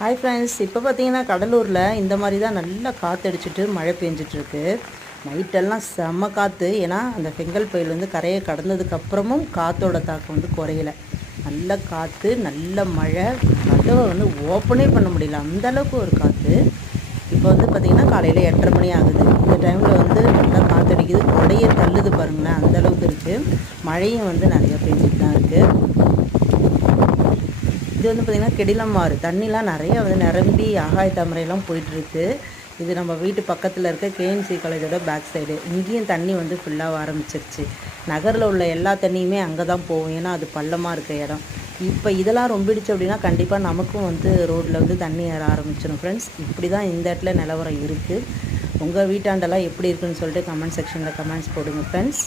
Hi friends, இப்போ பார்த்தீங்கன்னா கடலூரில் இந்த மாதிரி தான் நல்லா காற்றடிச்சிட்டு மழை பெஞ்சிட்ருக்கு. நைட்டெல்லாம் செம்ம காற்று. ஏன்னா அந்த செங்கல் புயல் வந்து கரையை கடந்ததுக்கப்புறமும் காற்றோட தாக்கம் வந்து குறையலை. நல்ல காற்று, நல்ல மழை. கதவை வந்து ஓப்பனே பண்ண முடியல, அந்தளவுக்கு ஒரு காற்று. இப்போ வந்து பார்த்திங்கன்னா காலையில் 8:30 மணி ஆகுது. இந்த டைமில் வந்து நல்லா காற்றடிக்குது, கொடையை தள்ளுது பாருங்களேன், அந்தளவுக்கு இருக்குது. மழையும் வந்து நிறையா பெஞ்சிட்டு தான் இருக்குது. இது வந்து பார்த்திங்கன்னா கெடிலமாறு தண்ணிலாம் நிறையா வந்து நிரம்பி ஆகாய தாமரையெல்லாம் போயிட்டுருக்கு. இது நம்ம வீட்டு பக்கத்தில் இருக்க கேஎம்சி காலேஜோட பேக் சைடு. இங்கேயும் தண்ணி வந்து ஃபுல்லாக ஆரம்பிச்சிருச்சு. நகரில் உள்ள எல்லா தண்ணியுமே அங்கே தான் போகும், ஏன்னா அது பள்ளமாக இருக்க இடம். இப்போ இதெல்லாம் ரொம்பிடுச்சு அப்படின்னா கண்டிப்பாக நமக்கும் வந்து ரோட்டில் வந்து தண்ணி ஏற ஆரம்பிச்சிடும் ஃப்ரெண்ட்ஸ். இப்படி தான் இந்த இடத்துல நிலவரம் இருக்குது. உங்கள் வீட்டாண்டெல்லாம் எப்படி இருக்குதுன்னு சொல்லிட்டு கமெண்ட் செக்ஷனில் கமெண்ட்ஸ் போடுங்க ஃப்ரெண்ட்ஸ்.